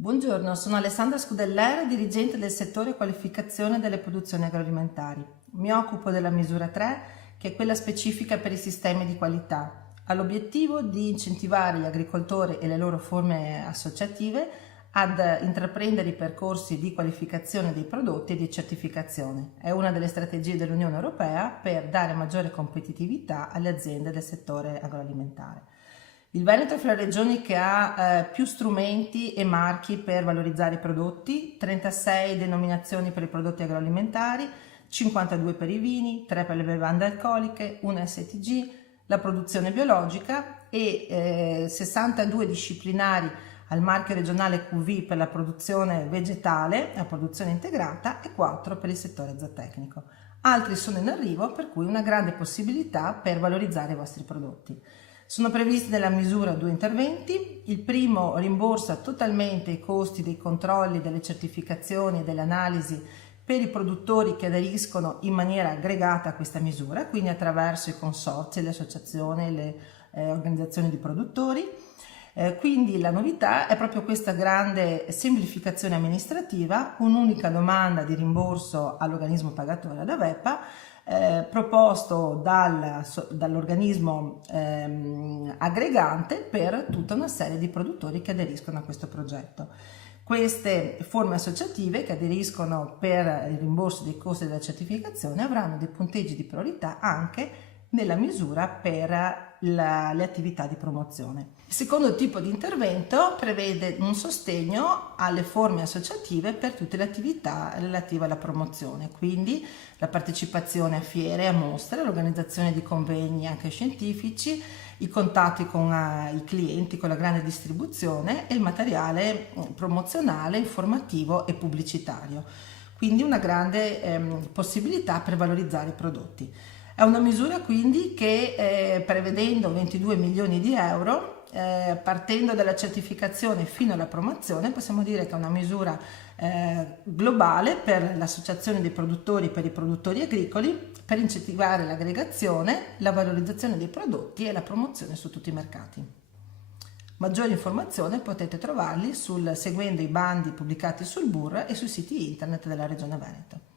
Buongiorno, sono Alessandra Scudellera, dirigente del settore qualificazione delle produzioni agroalimentari. Mi occupo della misura 3, che è quella specifica per i sistemi di qualità. Ha l'obiettivo di incentivare gli agricoltori e le loro forme associative ad intraprendere i percorsi di qualificazione dei prodotti e di certificazione. È una delle strategie dell'Unione Europea per dare maggiore competitività alle aziende del settore agroalimentare. Il Veneto è fra le regioni che ha più strumenti e marchi per valorizzare i prodotti, 36 denominazioni per i prodotti agroalimentari, 52 per i vini, 3 per le bevande alcoliche, 1 STG, la produzione biologica e 62 disciplinari al marchio regionale QV per la produzione vegetale, la produzione integrata e 4 per il settore zootecnico. Altri sono in arrivo, per cui una grande possibilità per valorizzare i vostri prodotti. Sono previsti nella misura 2 interventi. Il primo rimborsa totalmente i costi dei controlli, delle certificazioni e delle analisi per i produttori che aderiscono in maniera aggregata a questa misura, quindi attraverso i consorzi, le associazioni, le organizzazioni di produttori. Quindi la novità è proprio questa grande semplificazione amministrativa, un'unica domanda di all'organismo pagatore ad AVEPA, proposto dall'organismo aggregante per tutta una serie di produttori che aderiscono a questo progetto. Queste forme associative che aderiscono per il rimborso dei costi della certificazione avranno dei punteggi di priorità anche nella misura per le attività di promozione. Il secondo tipo di intervento prevede un sostegno alle forme associative per tutte le attività relative alla promozione, quindi la partecipazione a fiere, a mostre, l'organizzazione di convegni anche scientifici, i contatti con i clienti, con la grande distribuzione e il materiale promozionale, informativo e pubblicitario. Quindi una grande possibilità per valorizzare i prodotti. È una misura quindi che prevedendo 22 milioni di euro, partendo dalla certificazione fino alla promozione, possiamo dire che è una misura globale per l'associazione dei produttori, per i produttori agricoli, per incentivare l'aggregazione, la valorizzazione dei prodotti e la promozione su tutti i mercati. Maggiori informazioni potete trovarli seguendo i bandi pubblicati sul BUR e sui siti internet della Regione Veneto.